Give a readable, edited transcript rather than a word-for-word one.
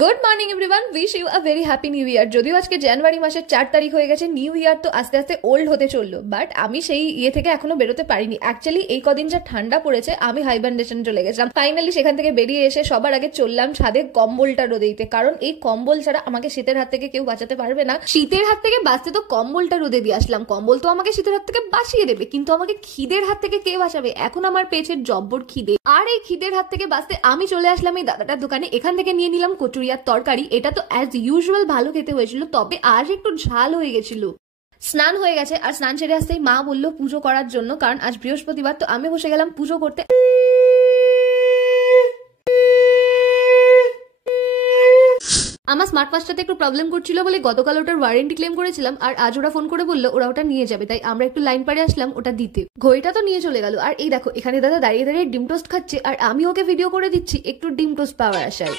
Good morning everyone, wish you a very happy new year. যদিও আজকে জানুয়ারি মাসের 4 তারিখ হয়ে গেছে, নিউ ইয়ার তো আস্তে আস্তে ওল্ড হতে চললো, বাট আমি সেই থেকে এখনো বেরোতে পারিনি। অ্যাকচুয়ালি এই কদিন যা ঠান্ডা পড়েছে, আমি হাইবারনেশন চলে গেছিলাম। ফাইনালি সেখান থেকে বেরিয়ে এসে সবার আগে চললাম ছাদে কম্বলটা রোদে দিতে, কারণ এই কম্বল ছাড়া আমাকে শীতের হাত থেকে কেউ বাঁচাতে পারবে না। শীতের হাত থেকে বাঁচতে তো কম্বলটা রোদে দিয়ে আসলাম, কম্বল তো আমাকে শীতের হাত থেকে বাঁচিয়ে দেবে, কিন্তু আমাকে খিদের হাত থেকে কে বাঁচাবে? এখন আমার পেটের জব্বর খিদে, আর এই খিদের হাত থেকে বাঁচতে আমি চলে আসলাম এই দাদাটার দোকানে। এখান থেকে নিয়ে নিলাম কচুরিয়ার তরকারি। এটা তো অ্যাজ ইউজুয়াল ভালো খেতে হয়েছিল, তবে আজ একটু ঝাল হয়ে গেছিল। স্নান হয়ে গেছে, আর স্নান সেরে আসতেই মা বললো পুজো করার জন্য, কারণ আজ বৃহস্পতিবার। তো আমি বসে গেলাম পুজো করতে। আমার স্মার্ট ওয়াচটাতে একটু প্রবলেম করছিল বলে গতকাল ওটার ওয়ারেন্টি ক্লেম করেছিলাম, আর আজ ওরা ফোন করে বললো ওরা ওটা নিয়ে যাবে, তাই আমরা একটু লাইন পাড়ে আসলাম ওটা দিতে। ঘড়িটা তো নিয়ে চলে গেল, আর এই দেখো এখানে দাদা দাঁড়িয়ে দাঁড়িয়ে ডিম টোস্ট খাচ্ছে, আর আমি ওকে ভিডিও করে দিচ্ছি একটু ডিম টোস্ট পাওয়ার আশায়।